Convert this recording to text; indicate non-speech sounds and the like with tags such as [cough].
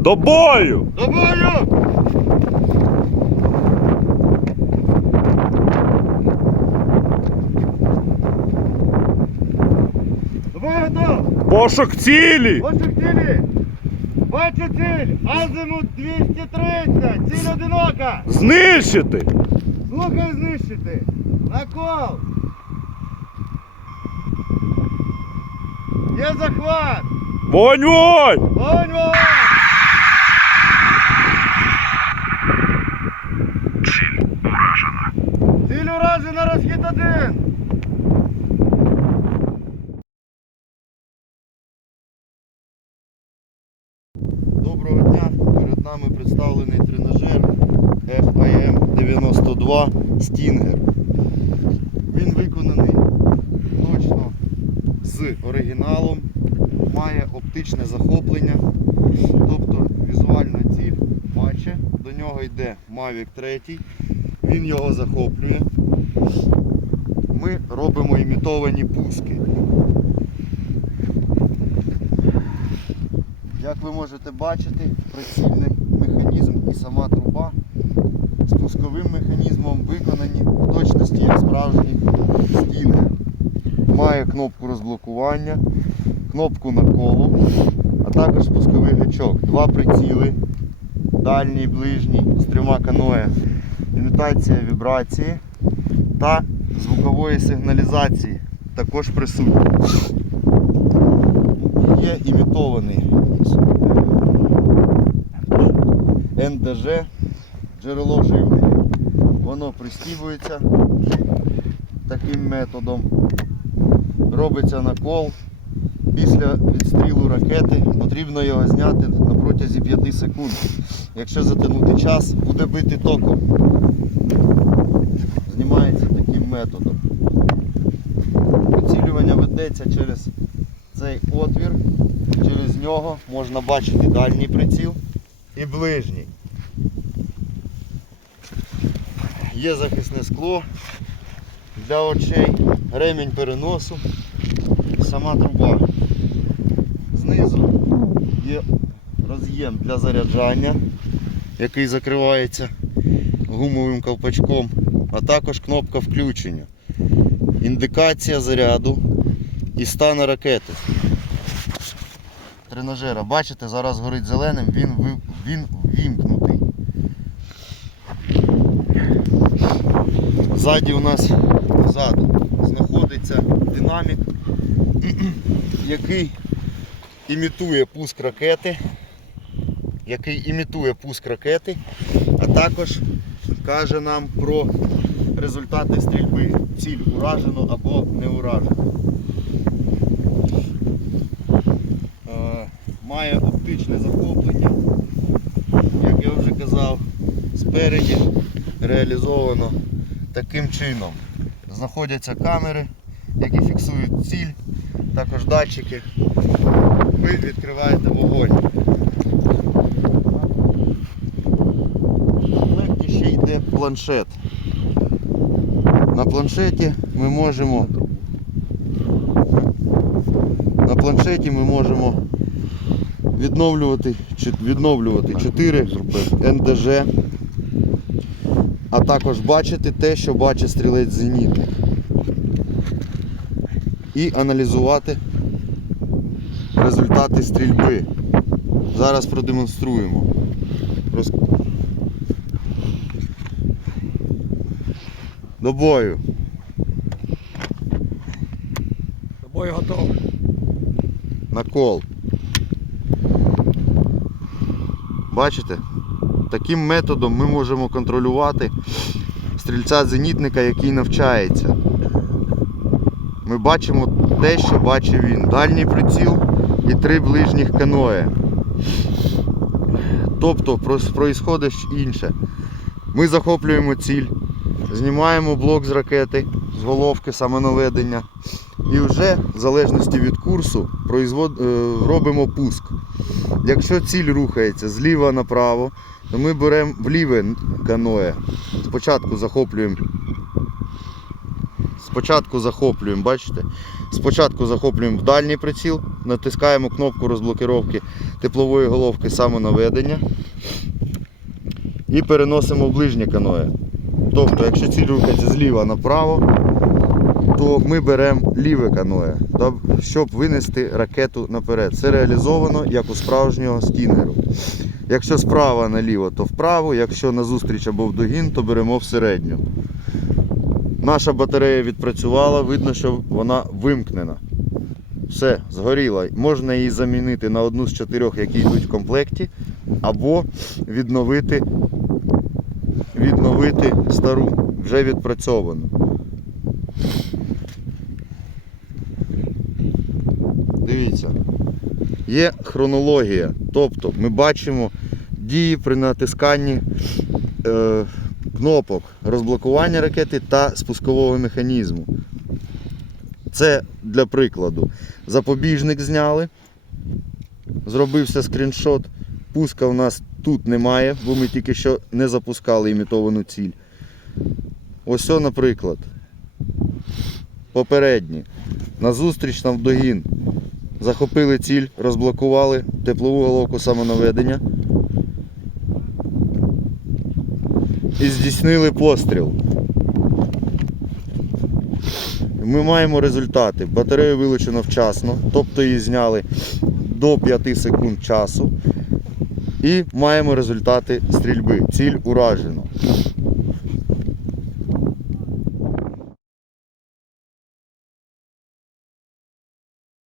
До бою! До бою! До бою готов! Пошук цілі! Пошук цілі! Бачу ціль! Азимут 230! Ціль одинока! Знищити! Слухай знищити! Накол! Є захват! Вогонь вогонь! Вогонь вогонь! Розхід один! Доброго дня! Перед нами представлений тренажер FIM 92 Stinger. Він виконаний точно з оригіналом, має оптичне захоплення, тобто візуальна ціль бачить, до нього йде Mavic 3, він його захоплює. Ми робимо імітовані пуски. Як ви можете бачити, прицільний механізм і сама труба з пусковим механізмом виконані в точності як справжній стінгер. Має кнопку розблокування, кнопку наколу, а також пусковий гачок. Два приціли, дальній, ближній, з трьома каноє, імітація вібрації та звукової сигналізації також присутня. Є імітований НДЖ, джерело живлення. Воно пристібується таким методом. Робиться накол. Після відстрілу ракети потрібно його зняти на протязі 5 секунд. Якщо затягнути час, буде бити током. Методом. Прицілювання ведеться через цей отвір. Через нього можна бачити дальній приціл і ближній. Є захисне скло для очей, ремінь переносу, сама труба. Знизу є роз'єм для заряджання, який закривається гумовим ковпачком, а також кнопка включення. Індикація заряду і стану ракети. Тренажера, бачите, зараз горить зеленим, він, він вімкнутий. Ззаді у нас позаду знаходиться динамік, [clears throat] який імітує пуск ракети, який імітує пуск ракети, а також каже нам про результати стрільби. Ціль уражено або не уражено. Е, Має оптичне захоплення, як я вже казав, спереді реалізовано таким чином. Знаходяться камери, які фіксують ціль, також датчики. Ви відкриваєте вогонь. В комплекті ще йде планшет. На планшеті ми можемо на планшеті ми можемо відновлювати, відновлювати 4 НДЖ, а також бачити те, що бачить стрілець зенітник. І аналізувати результати стрільби. Зараз продемонструємо. До бою. Бой готовий. Накол. Бачите? Таким методом ми можемо контролювати стрільця-зенітника, який навчається. Ми бачимо те, що бачив він. Дальній приціл і три ближніх каное. Тобто прос- інше. Ми захоплюємо ціль, знімаємо блок з ракети, з головки самонаведення. І вже в залежності від курсу производ... е, робимо пуск. Якщо ціль рухається зліва направо, то ми беремо в ліве каное. Спочатку захоплюємо Спочатку захоплюємо, бачите? Спочатку захоплюємо в дальній приціл, натискаємо кнопку розблокировки теплової головки самонаведення і переносимо в ближнє каное. Тобто, якщо ціль рухається зліва направо, то ми беремо ліве каное, щоб винести ракету наперед. Це реалізовано як у справжнього стінгеру. Якщо справа наліво, то вправо, якщо назустріч або в догін, то беремо в середню. Наша батарея відпрацювала, видно, що вона вимкнена. Все, згоріла. Можна її замінити на одну з чотирьох, які йдуть в комплекті, або відновити, відновити стару, вже відпрацьовану. Дивіться. Є хронологія. Тобто ми бачимо дії при натисканні е, кнопок розблокування ракети та спускового механізму. Це для прикладу. Запобіжник зняли. Зробився скріншот. Пуска у нас тут немає, бо ми тільки що не запускали імітовану ціль. Ось, наприклад. Попередні. Назустріч нам в догін. Захопили ціль, розблокували теплову головку самонаведення. І здійснили постріл. Ми маємо результати. Батарею вилучено вчасно, тобто її зняли до 5 секунд часу. І маємо результати стрільби. Ціль уражено.